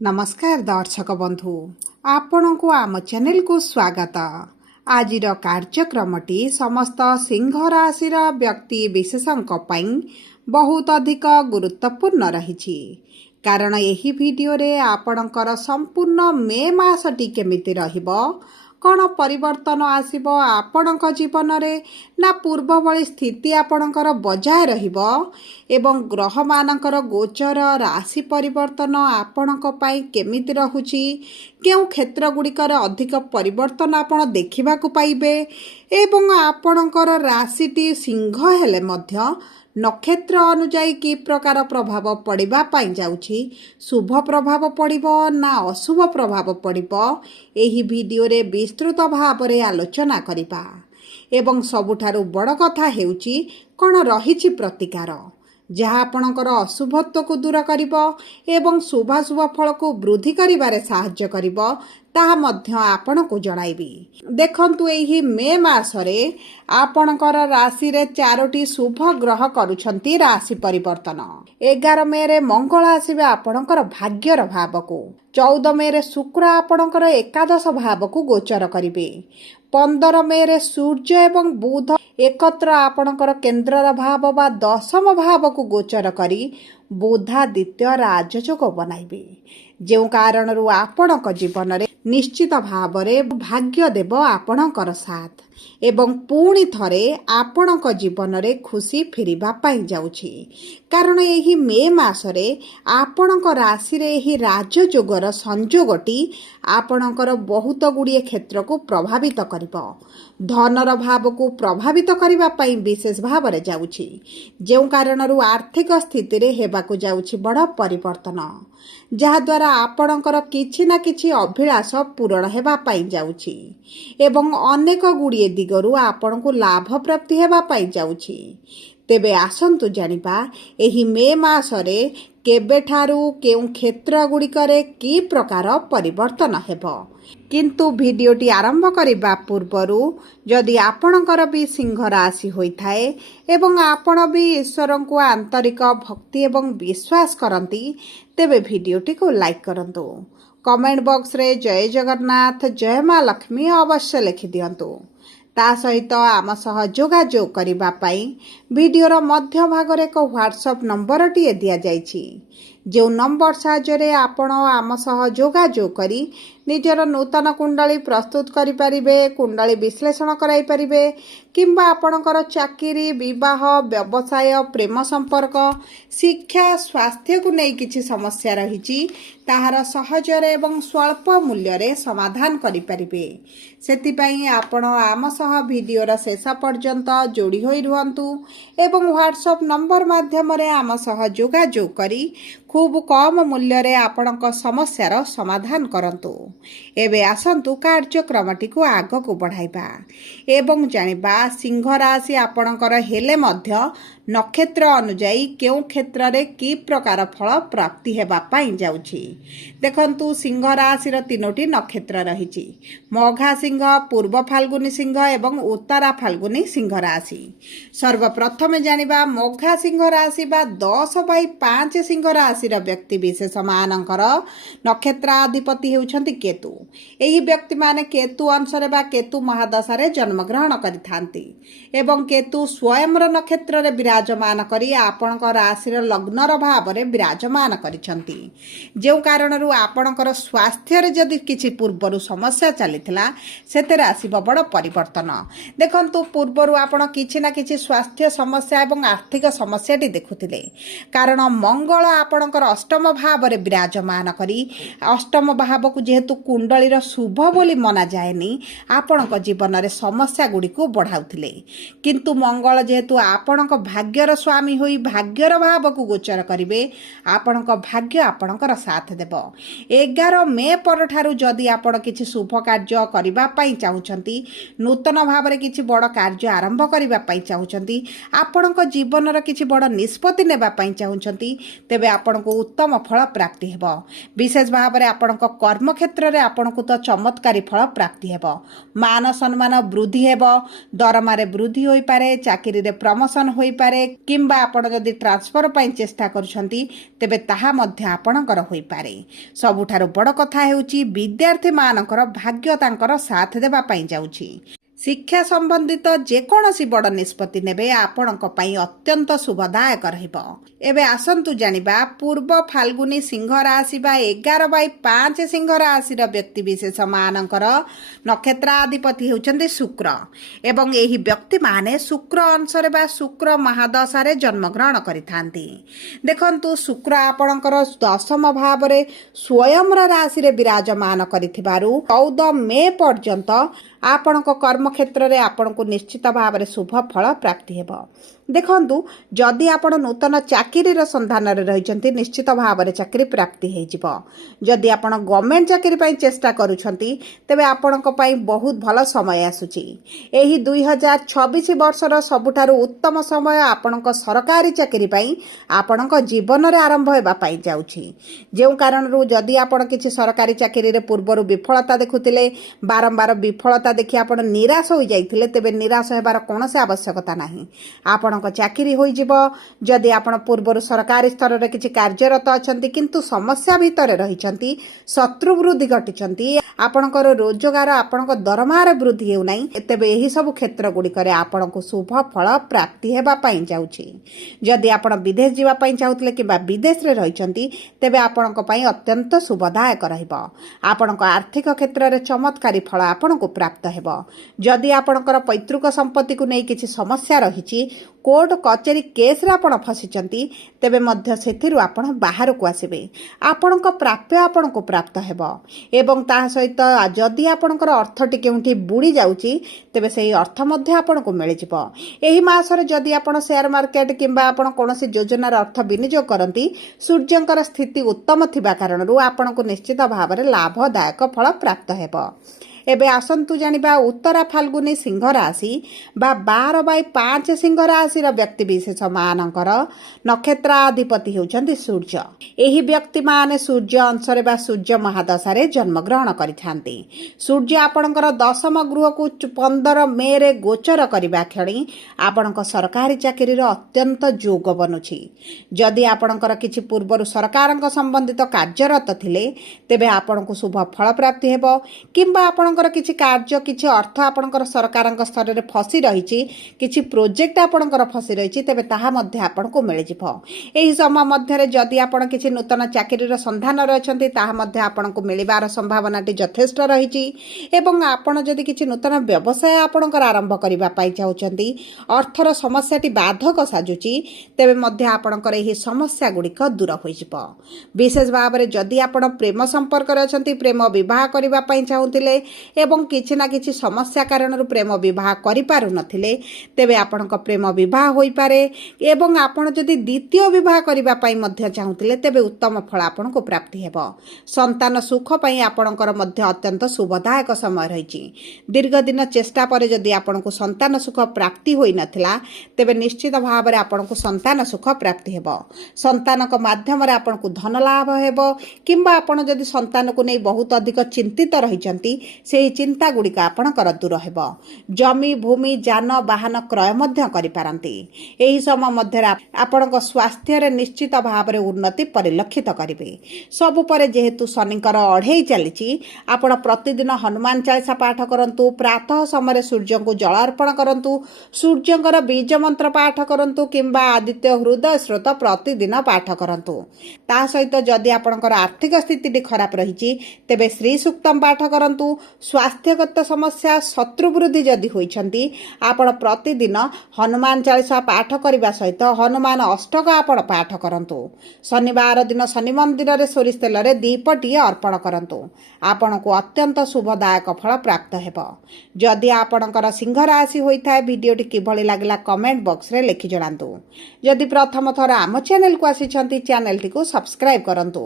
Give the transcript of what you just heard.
नमस्कार दर्शक बंधु आपण को आम चैनल को स्वागत। आज कार्यक्रमटी समस्त सिंह राशि व्यक्ति विशेषों बहुत अधिक गुरुत्वपूर्ण रही कारण यही वीडियो रे आपणकर संपूर्ण मे मासटी केमिति रहिबो कौन परिवर्तन आसिबो आपणक जीवन रे ना पूर्व भली स्थिति आपणकर बजाय रहिबो एवं ग्रह मानकर गोचर राशि परिवर्तन आपणक पई केमिति रहुची केउ क्षेत्र गुड़िकर अधिक परिवर्तन आपण देखिबा को पाइबे एवं आपणकर राशिटी सिंह हेले मध्य नक्षत्र अनुजाई कि प्रकार प्रभाव पड़िबा पाई जाउछि शुभ प्रभाव पड़िबो ना अशुभ प्रभाव पड़िबो एही वीडियो रे विस्तृत भाव रे आलोचना करिबा एवं सबुठारु बड़ कथा हेउछि कोन रहिछि प्रतिकार जहाँ आपणकर अशुभत्व को दूर करिबो एवं शुभाशुभ फल को वृद्धि करिबारे साहाय्य करिबो ताहा मध्य आपण को जणाइबी। देखंतु एही मे मासरे आपणकर राशि रे 4टी शुभ ग्रह करूछंती राशि परिवर्तन। 11 मे रे मंगल आसीबे आपणकर भाग्यर भाव को। 14 मे रे शुक्र आपणकर एकादश भाव को गोचर करिबे। 15 मे रे सूर्य एवं बुध एकत्र आपणकर केंद्रर भाव बा दशम भाव को गोचर करी बुधादित्य राजयोग बनाइबे जो कारण आपणक जीवन रे निश्चित भाव रे भाग्य देव आपणकर साथ एवं पुणी थरे आपणक जीवन रे खुशी फेरिबा पाई जाउछि कारण एही मे मासरे आपणक राशि रे एही राजयोगर संयोगटी आपणकर बहुत गुड़िए क्षेत्र को प्रभावित करिबो धनर भाव को प्रभावित करिबा पाई विशेष भाव रे जाउछि जो कारण आर्थिक स्थिति रे हेबाकु जाउछि बड़ परिवर्तन जहा द्वारा आपणकर किछि ना किछि अभिलाष पूरण हेबा पाई जाउछि एवं अनेक गुड़िए दिगरु आपण को लाभ प्राप्ति हेबा पाई जाउछि। तेबे आसंतु जानिबा एही मे मासरे केबेठारु केउ क्षेत्र गुड़िकरे की प्रकार परिवर्तन हेबो किंतु वीडियोटी आरंभ करिबा पूर्वरु जदि आपणकर भी सिंह राशि होइथाए एवं आपण भी ईश्वर को आंतरिक भक्ति एवं विश्वास करंती तेबे वीडियोटी को लाइक करंतु कमेंट बॉक्स रे जय जगन्नाथ जय मां लक्ष्मी अवश्य लिखि दियंतु ता सहित आम सह जोगाजोग करिबा पाई वीडियोर मध्य भागरे एक व्हाट्सएप नंबर टी दिया जाइछि जो नंबर साहाय्य आपण आम सह जोगाजोग करी निजर नूतन कुंडली प्रस्तुत करि परिबे कुंडली विश्लेषण कराई परिबे किंबा आपणकर चाकरी विवाह व्यवसाय प्रेम संपर्क शिक्षा स्वास्थ्य को नहीं किछि समस्या रहिछि ताहार सहजरे एवं स्वल्प मूल्य रे समाधान करि परिबे सेतिपई आपण आम सह वीडियोर शेष पर्यंत जोड़ी होई रुहंतु एवं व्हाट्सएप नंबर माध्यम रे आम सह जोगाजोग करी खूब कम मूल्य रे आपणक समस्यार समाधान करंतु। एबे आसंतु कार्यक्रमटी को आग को बढ़ाइबा एवं जानिबा सिंह राशि आपणकर हेले मध्य नक्षत्र अनुजाई केउ क्षेत्र रे की प्रकार फल प्राप्ति हेबा पाई जाउछि। देखंतु सिंह राशि रो 3टी नक्षत्र रहिछि मघा सिंह पूर्व फाल्गुनी सिंह एवं उत्तरा फाल्गुनी सिंह राशि। सर्वप्रथम जानिबा मघा सिंह राशि बा 10/5 सिंह राशि रो व्यक्ति विशेष मानकर नक्षत्राधिपति हेउछंती केतु। एही व्यक्ति माने केतु अंशरे बा केतु महादशा रे जन्म ग्रहण करिथांती एवं केतु स्वयं रो नक्षत्र रे विराजमान करी आपणक राशि रो लग्नर भाव रे विराजमान करिसंती जो कारण आपणकर स्वास्थ्य रे जदि किछि पूर्वरु समस्या चलीथिला सेते राशि बड़ परिवर्तन। देखंतु पूर्वरु आपण किछि ना किछि स्वास्थ्य समस्या एवं आर्थिक समस्या टी देखुथिले कारण मंगल आपणकर अष्टम भाव रे विराजमान करी अष्टम भाव को जेहेतु कुंडली रो शुभ बोली मना जाएनी आपणक जीवन रे समस्या गुडी को बढ़ाउथिले किंतु मंगल जेहेतु आपणक भाग्यर स्वामी होई भाग्यर भाव को गोचर करिवे आपणक भाग्य आपणकर साथ देबो। 11 मे परठारु जदि आपण किछि शुभ कार्य करिबा पई चाहुचंती नूतन भाव रे किछि बड़ कार्य आरंभ करिबा पई चाहुचंती आपणक जीवन रो किछि बड़ निष्पत्ति नेबा पई चाहुचंती तेबे आपणको उत्तम फल प्राप्ति हेबो विशेष भाव रे आपणक कर्म क्षेत्र रे आपणको तो चमत्कारी फल प्राप्ति हेबो मान सम्मान वृद्धि हेबो दरमा रे वृद्धि होई पारे चाकरी रे प्रमोशन होई पारे ହୋଇପାରେ କିମ୍ବା ଆପଣ ଯଦି ଟ୍ରାନ୍ସଫର ପାଇଁ ଚେଷ୍ଟା କରୁଛନ୍ତି ତେବେ ତାହା ମଧ୍ୟ ଆପଣଙ୍କର ହୋଇପାରେ। ସବୁଠାରୁ ବଡ଼ କଥା ହେଉଛି ବିଦ୍ୟାର୍ଥୀମାନଙ୍କର ଭାଗ୍ୟ ତାଙ୍କର ସାଥ ଦେବା ପାଇଁ ଯାଉଛି। ଶିକ୍ଷା ସମ୍ବନ୍ଧିତ ଯେକୌଣସି ବଡ଼ ନିଷ୍ପତ୍ତି ନେବେ ଆପଣଙ୍କ ପାଇଁ ଅତ୍ୟନ୍ତ ଶୁଭଦାୟକ ରହିବ। ଏବେ ଆସନ୍ତୁ ଜାଣିବା ପୂର୍ବ ଫାଲ୍ଗୁନୀ ସିଂହ ରାଶି ବା 11/5 ସିଂହ ରାଶିର ବ୍ୟକ୍ତିବିଶେଷ ମାନଙ୍କର ନକ୍ଷତ୍ରାଧିପତି ହେଉଛନ୍ତି ଶୁକ୍ର ଏବଂ ଏହି ବ୍ୟକ୍ତିମାନେ ଶୁକ୍ର ଅଂଶରେ ବା ଶୁକ୍ର ମହାଦଶାରେ ଜନ୍ମଗ୍ରହଣ କରିଥାନ୍ତି। ଦେଖନ୍ତୁ ଶୁକ୍ର ଆପଣଙ୍କର ଦଶମ ଭାବରେ ସ୍ୱୟଂର ରାଶିରେ ବିରାଜମାନ କରିଥିବାରୁ 14 ମେ ପର୍ଯ୍ୟନ୍ତ ଆପଣଙ୍କ କର୍ମକ୍ଷେତ୍ରରେ ଆପଣଙ୍କୁ ନିଶ୍ଚିତ ଭାବରେ ଶୁଭ ଫଳ ପ୍ରାପ୍ତି ହେବ। ଦେଖନ୍ତୁ ଯଦି ଆପଣ ନୂତନ ଚାକିରିର ସନ୍ଧାନରେ ରହିଛନ୍ତି ନିଶ୍ଚିତ ଭାବରେ ଚାକିରି ପ୍ରାପ୍ତି ହୋଇଯିବ। ଯଦି ଆପଣ ଗଭର୍ଣ୍ଣମେଣ୍ଟ ଚାକିରି ପାଇଁ ଚେଷ୍ଟା କରୁଛନ୍ତି ତେବେ ଆପଣଙ୍କ ପାଇଁ ବହୁତ ଭଲ ସମୟ ଆସୁଛି। ଏହି 2026 ବର୍ଷର ସବୁଠାରୁ ଉତ୍ତମ ସମୟ ଆପଣଙ୍କ ସରକାରୀ ଚାକିରି ପାଇଁ ଆପଣଙ୍କ ଜୀବନରେ ଆରମ୍ଭ ହେବା ପାଇଁ ଯାଉଛି। ଯେଉଁ କାରଣରୁ ଯଦି ଆପଣ କିଛି ସରକାରୀ ଚାକିରିରେ ପୂର୍ବରୁ ବିଫଳତା ଦେଖୁଥିଲେ, ବାରମ୍ବାର ବିଫଳତା ଦେଖି ଆପଣ ନିରାଶ ହୋଇଯାଇଥିଲେ ତେବେ ନିରାଶ ହେବାର କୌଣସି ଆବଶ୍ୟକତା ନାହିଁ। ଆପଣଙ୍କ ଚାକିରି ହୋଇଯିବ। ଯଦି ଆପଣ ପୂର୍ବରୁ ସରକାରୀ ସ୍ତରରେ କିଛି କାର୍ଯ୍ୟରତ ଅଛନ୍ତି କିନ୍ତୁ ସମସ୍ୟା ଭିତରେ ରହିଛନ୍ତି, ଶତ୍ରୁ ବୃଦ୍ଧି ଘଟିଛନ୍ତି, ଆପଣଙ୍କର ରୋଜଗାର ଆପଣଙ୍କ ଦରମାରେ ବୃଦ୍ଧି ହେଉନାହିଁ, ତେବେ ଏହିସବୁ କ୍ଷେତ୍ର ଗୁଡ଼ିକରେ ଆପଣଙ୍କୁ ଶୁଭ ଫଳ ପ୍ରାପ୍ତି ହେବା ପାଇଁ ଯାଉଛି। ଯଦି ଆପଣ ବିଦେଶ ଯିବା ପାଇଁ ଚାହୁଁଥିଲେ କିମ୍ବା ବିଦେଶରେ ରହିଛନ୍ତି ତେବେ ଆପଣଙ୍କ ପାଇଁ ଅତ୍ୟନ୍ତ ଶୁଭଦାୟକ ରହିବ। ଆପଣଙ୍କ ଆର୍ଥିକ କ୍ଷେତ୍ରରେ ଚମତ୍କାରୀ ଫଳ ଆପଣଙ୍କୁ ପ୍ରାପ୍ତ ହେବ। ଯଦି ଆପଣଙ୍କର ପୈତୃକ ସମ୍ପତ୍ତିକୁ ନେଇ କିଛି ସମସ୍ୟା ରହିଛି, କୋର୍ଟ କଚେରୀ କେସ୍ରେ ଆପଣ ଫସିଛନ୍ତି ତେବେ ମଧ୍ୟ ସେଥିରୁ ଆପଣ ବାହାରକୁ ଆସିବେ। ଆପଣଙ୍କ ପ୍ରାପ୍ୟ ଆପଣଙ୍କୁ ପ୍ରାପ୍ତ ହେବ ଏବଂ ତାହା ସହିତ ଯଦି ଆପଣଙ୍କର ଅର୍ଥଟି କେଉଁଠି ବୁଡ଼ି ଯାଉଛି ତେବେ ସେହି ଅର୍ଥ ମଧ୍ୟ ଆପଣଙ୍କୁ ମିଳିଯିବ। ଏହି ମାସରେ ଯଦି ଆପଣ ସେୟାର ମାର୍କେଟ କିମ୍ବା ଆପଣ କୌଣସି ଯୋଜନାର ଅର୍ଥ ବିନିଯୋଗ କରନ୍ତି, ସୂର୍ଯ୍ୟଙ୍କର ସ୍ଥିତି ଉତ୍ତମ ଥିବା କାରଣରୁ ଆପଣଙ୍କୁ ନିଶ୍ଚିତ ଭାବରେ ଲାଭଦାୟକ ଫଳ ପ୍ରାପ୍ତ ହେବ। ଏବେ ଆସନ୍ତୁ ଜାଣିବା ଉତ୍ତରା ଫାଲ୍ଗୁନୀ ସିଂହ ରାଶି ବା 12/5 ସିଂହ ରାଶିର ବ୍ୟକ୍ତିବିଶେଷ ମାନଙ୍କର ନକ୍ଷତ୍ରାଧିପତି ହେଉଛନ୍ତି ସୂର୍ଯ୍ୟ। ଏହି ବ୍ୟକ୍ତିମାନେ ସୂର୍ଯ୍ୟ ଅଂଶରେ ବା ସୂର୍ଯ୍ୟ ମହାଦଶାରେ ଜନ୍ମଗ୍ରହଣ କରିଥାନ୍ତି। ସୂର୍ଯ୍ୟ ଆପଣଙ୍କର ଦଶମ ଗୃହକୁ 15 ମେରେ ଗୋଚର କରିବା କ୍ଷଣି ଆପଣଙ୍କ ସରକାରୀ ଚାକିରିର ଅତ୍ୟନ୍ତ ଯୋଗ ବନୁଛି। ଯଦି ଆପଣଙ୍କର କିଛି ପୂର୍ବରୁ ସରକାରଙ୍କ ସମ୍ବନ୍ଧିତ କାର୍ଯ୍ୟରତ ଥିଲେ ତେବେ ଆପଣଙ୍କୁ ଶୁଭ ଫଳ ପ୍ରାପ୍ତି ହେବ କିମ୍ବା ଆପଣଙ୍କର କିଛି କାର୍ଯ୍ୟ କିଛି ଅର୍ଥ ଆପଣଙ୍କର ସରକାରଙ୍କ ସ୍ତରରେ ଫସି ରହିଛି, କିଛି ପ୍ରୋଜେକ୍ଟ ଆପଣଙ୍କର ଫସି ରହିଛି ତେବେ ତାହା ମଧ୍ୟ ଆପଣଙ୍କୁ ମିଳିଯିବ। ଏହି ସମୟ ମଧ୍ୟରେ ଯଦି ଆପଣ କିଛି ନୂତନ ଚାକିରିର ସନ୍ଧାନରେ ଅଛନ୍ତି ତାହା ମଧ୍ୟ ଆପଣଙ୍କୁ ମିଳିବାର ସମ୍ଭାବନାଟି ଯଥେଷ୍ଟ ରହିଛି ଏବଂ ଆପଣ ଯଦି କିଛି ନୂତନ ବ୍ୟବସାୟ ଆପଣଙ୍କର ଆରମ୍ଭ କରିବା ପାଇଁ ଚାହୁଁଛନ୍ତି, ଅର୍ଥର ସମସ୍ୟାଟି ବାଧକ ସାଜୁଛି ତେବେ ମଧ୍ୟ ଆପଣଙ୍କର ଏହି ସମସ୍ୟା ଗୁଡ଼ିକ ଦୂର ହୋଇଯିବ। ବିଶେଷ ଭାବରେ ଯଦି ଆପଣ ପ୍ରେମ ସମ୍ପର୍କରେ ଅଛନ୍ତି, ପ୍ରେମ ବିବାହ କରିବା ପାଇଁ ଚାହୁଁଥିଲେ ଏବଂ କିଛି ନା କିଛି ସମସ୍ୟା କାରଣରୁ ପ୍ରେମ ବିବାହ କରିପାରୁନଥିଲେ ତେବେ ଆପଣଙ୍କ ପ୍ରେମ ବିବାହ ହୋଇପାରେ ଏବଂ ଆପଣ ଯଦି ଦ୍ୱିତୀୟ ବିବାହ କରିବା ପାଇଁ ମଧ୍ୟ ଚାହୁଁଥିଲେ ତେବେ ଉତ୍ତମ ଫଳ ଆପଣଙ୍କୁ ପ୍ରାପ୍ତି ହେବ। ସନ୍ତାନ ସୁଖ ପାଇଁ ଆପଣଙ୍କର ମଧ୍ୟ ଅତ୍ୟନ୍ତ ଶୁଭଦାୟକ ସମୟ ରହିଛି। ଦୀର୍ଘ ଦିନ ଚେଷ୍ଟା ପରେ ଯଦି ଆପଣଙ୍କୁ ସନ୍ତାନ ସୁଖ ପ୍ରାପ୍ତି ହୋଇନଥିଲା ତେବେ ନିଶ୍ଚିତ ଭାବରେ ଆପଣଙ୍କୁ ସନ୍ତାନ ସୁଖ ପ୍ରାପ୍ତି ହେବ। ସନ୍ତାନଙ୍କ ମାଧ୍ୟମରେ ଆପଣଙ୍କୁ ଧନ ଲାଭ ହେବ କିମ୍ବା ଆପଣ ଯଦି ସନ୍ତାନକୁ ନେଇ ବହୁତ ଅଧିକ ଚିନ୍ତିତ ରହିଛନ୍ତି ସେହି ଚିନ୍ତା ଗୁଡ଼ିକ ଆପଣଙ୍କର ଦୂର ହେବ। ଜମି ଭୂମି ଯାନବାହନ କ୍ରୟ ମଧ୍ୟ କରିପାରନ୍ତି। ଏହି ସମୟ ମଧ୍ୟରେ ଆପଣଙ୍କ ସ୍ୱାସ୍ଥ୍ୟରେ ନିଶ୍ଚିତ ଭାବରେ ଉନ୍ନତି ପରିଲକ୍ଷିତ କରିବେ। ସବୁ ପରେ ଯେହେତୁ ଶନିଙ୍କର ଅଢ଼େଇ ଚାଲିଛି, ଆପଣ ପ୍ରତିଦିନ ହନୁମାନ ଚାଳିସା ପାଠ କରନ୍ତୁ, ପ୍ରାତଃ ସମୟରେ ସୂର୍ଯ୍ୟଙ୍କୁ ଜଳ ଅର୍ପଣ କରନ୍ତୁ, ସୂର୍ଯ୍ୟଙ୍କର ବୀଜ ମନ୍ତ୍ର ପାଠ କରନ୍ତୁ କିମ୍ବା ଆଦିତ୍ୟ ହୃଦୟ ସ୍ରୋତ ପ୍ରତିଦିନ ପାଠ କରନ୍ତୁ। ତା ସହିତ ଯଦି ଆପଣଙ୍କର ଆର୍ଥିକ ସ୍ଥିତିଟି ଖରାପ ରହିଛି ତେବେ ଶ୍ରୀ ସୂକ୍ତମ ପାଠ କରନ୍ତୁ। ସ୍ୱାସ୍ଥ୍ୟଗତ ସମସ୍ୟା ଶତ୍ରୁ ବୃଦ୍ଧି ଯଦି ହୋଇଛନ୍ତି ଆପଣ ପ୍ରତିଦିନ ହନୁମାନ ଚାଳିସା ପାଠ କରିବା ସହିତ ହନୁମାନ ଅଷ୍ଟକ ଆପଣ ପାଠ କରନ୍ତୁ। ଶନିବାର ଦିନ ଶନି ମନ୍ଦିରରେ ସୋରିଷ ତେଲରେ ଦୀପଟିଏ ଅର୍ପଣ କରନ୍ତୁ। ଆପଣଙ୍କୁ ଅତ୍ୟନ୍ତ ଶୁଭଦାୟକ ଫଳ ପ୍ରାପ୍ତ ହେବ। ଯଦି ଆପଣଙ୍କର ସିଂହ ରାଶି ହୋଇଥାଏ ଭିଡ଼ିଓଟି କିଭଳି ଲାଗିଲା କମେଣ୍ଟ ବକ୍ସରେ ଲେଖି ଜଣାନ୍ତୁ। ଯଦି ପ୍ରଥମ ଥର ଆମ ଚ୍ୟାନେଲକୁ ଆସିଛନ୍ତି ଚ୍ୟାନେଲଟିକୁ ସବସ୍କ୍ରାଇବ୍ କରନ୍ତୁ।